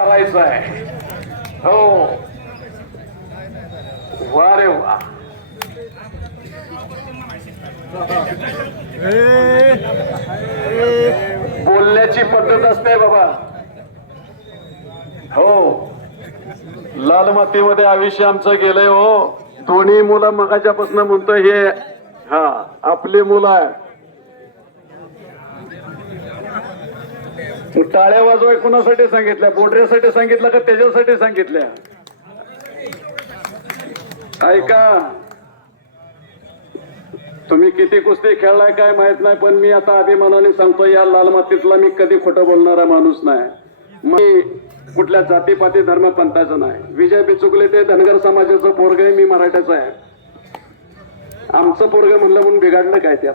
करायचं आहे हो. वा रे वा. बोलण्याची पद्धत असते बाबा. हो. लाल मातीमध्ये आयुष्य आमचं गेलंय हो. दोन्ही मुलं मगाच्यापासून म्हणतो हे हा आपली मुलं आहे. टाळ्या वाजवाय कुणासाठी सांगितल्या? बोटऱ्यासाठी सांगितलं का त्याच्यासाठी सांगितल्या? ऐका. तुम्ही किती कुस्ती खेळलाय काय माहीत नाही पण मी आता अभिमानाने सांगतो या लाल मातीतला मी कधी खोटं बोलणारा माणूस नाही. मी कुठल्या जातीपाती धर्मपंथाचं नाही. विजय बिचुकले ते धनगर समाजाचं पोरग मी मराठ्याचं आहे. आमचं पोरग म्हणलं म्हणून बिघाडलं काय त्यात?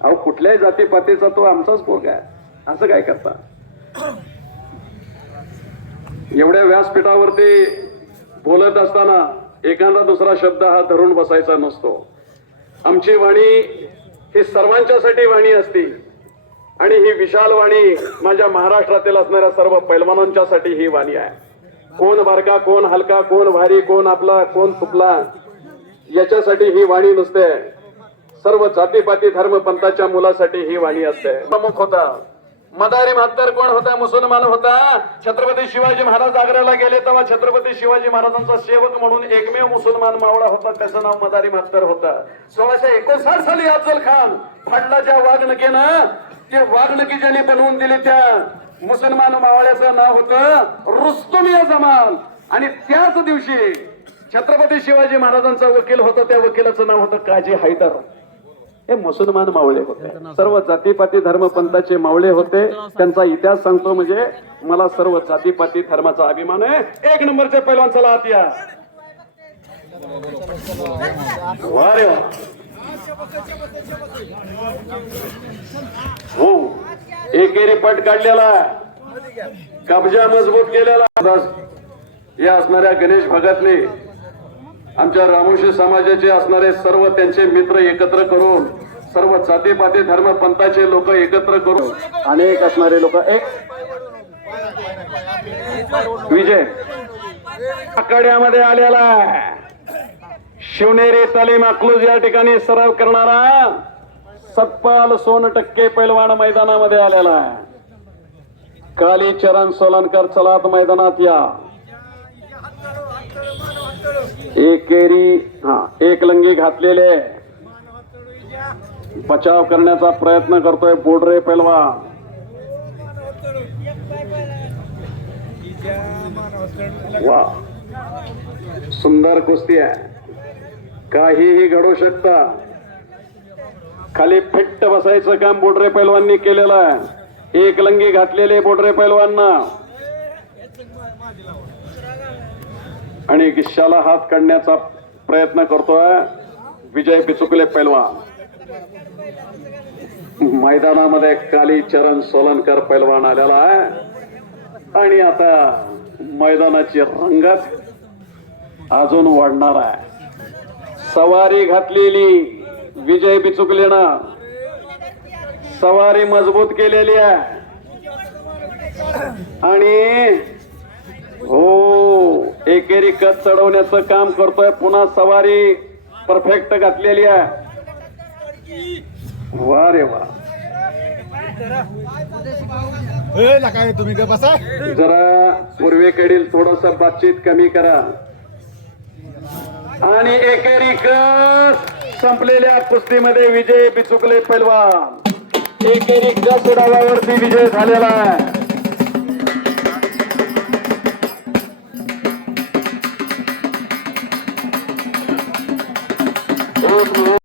अहो कुठल्याही जातीपातीचा तो आमचाच पोरगा आहे. असं काय करता? एवढ्या व्यासपीठावरती बोलत असताना एखादा दुसरा शब्द हा धरून बसायचा नसतो. आमची वाणी ही सर्वांच्यासाठी वाणी असते. आणि ही विशाल वाणी माझ्या महाराष्ट्रातील असणाऱ्या सर्व पैलवानांच्यासाठी ही वाणी आहे. कोण बारका कोण हलका कोण भारी कोण आपला कोण तुपला याच्यासाठी ही वाणी नसते. सर्व जातीपाती धर्म पंथाच्या मुलासाठी ही वाणी असते. प्रमुख होता. मदारी म्हात्तर कोण होता? मुसलमान होता. छत्रपती शिवाजी महाराज आग्र्याला गेले तेव्हा छत्रपती शिवाजी महाराजांचा सेवक म्हणून एकमेव मुसलमान मावळा होता. त्याचं नाव मदारी मात्तर होता. सोळाशे एकोणसाठ साली अफजल खान फाडलाच्या वाघनकेनं ते वाघनकी ज्याने बनवून दिली त्या मुसलमान मावळ्याचं नाव होतं रुस्तुमिया जमाल. आणि त्याच दिवशी छत्रपती शिवाजी महाराजांचा वकील होता. त्या वकिलाचं नाव होतं काजी हैदर. हे मुसलमान मावळे होते. सर्व जातीपाती धर्म पंथाचे मावळे होते. त्यांचा इतिहास सांगतो म्हणजे मला सर्व जातीपाती धर्माचा अभिमान आहे. एक नंबरचे पैलवान चला आत या. हो. एकेरी पट काढलेला कब्जा मजबूत केलेला या असणाऱ्या गणेश भगतने आमच्या रामोशी समाजाचे असणारे सर्व त्यांचे मित्र एकत्र करून सर्व जातीपाती धर्म पंथाचे लोक एकत्र करून अनेक असणारे लोक एक विजय. आकड्यामध्ये आलेला शिवनेरी तालीम अकलूज या ठिकाणी सराव करणारा सतपाल सोन टक्के पैलवान मैदानामध्ये आलेला काली कालीचरण सोलनकर चलात मैदानात या. एकेरी हा एकलंगी घातलेले बचाव करण्याचा प्रयत्न करतोय बोडरे पैलवान. वा सुंदर कुस्ती आहे. काहीही घडू शकता. खाली फिट्ट बसायचं काम बोडरे पैलवांनी केलेलं आहे. एकलंगी घातलेले बोडरे पैलवांना. आणि किश्याला हात काढण्याचा प्रयत्न करतोय विजय बिचुकले पैलवान. मैदानामध्ये काली चरण सोलनकर पैलवान आलेला आहे. आणि आता मैदानाची रंगत अजून वाढणार आहे. सवारी घातलेली विजय बिचुकलेनं सवारी मजबूत केलेली आहे. आणि हो एकेरी कच चढवण्याचं काम करतोय. पुन्हा सवारी परफेक्ट घातलेली आहे. वा रे वा. तुम्ही जरा पूर्वेकडील थोडस बातचीत कमी करा. आणि एकेरी कस संपलेल्या कुस्तीमध्ये विजय बिचुकले पैलवान. एकेरी कस डावावरती विजय झालेला आहे.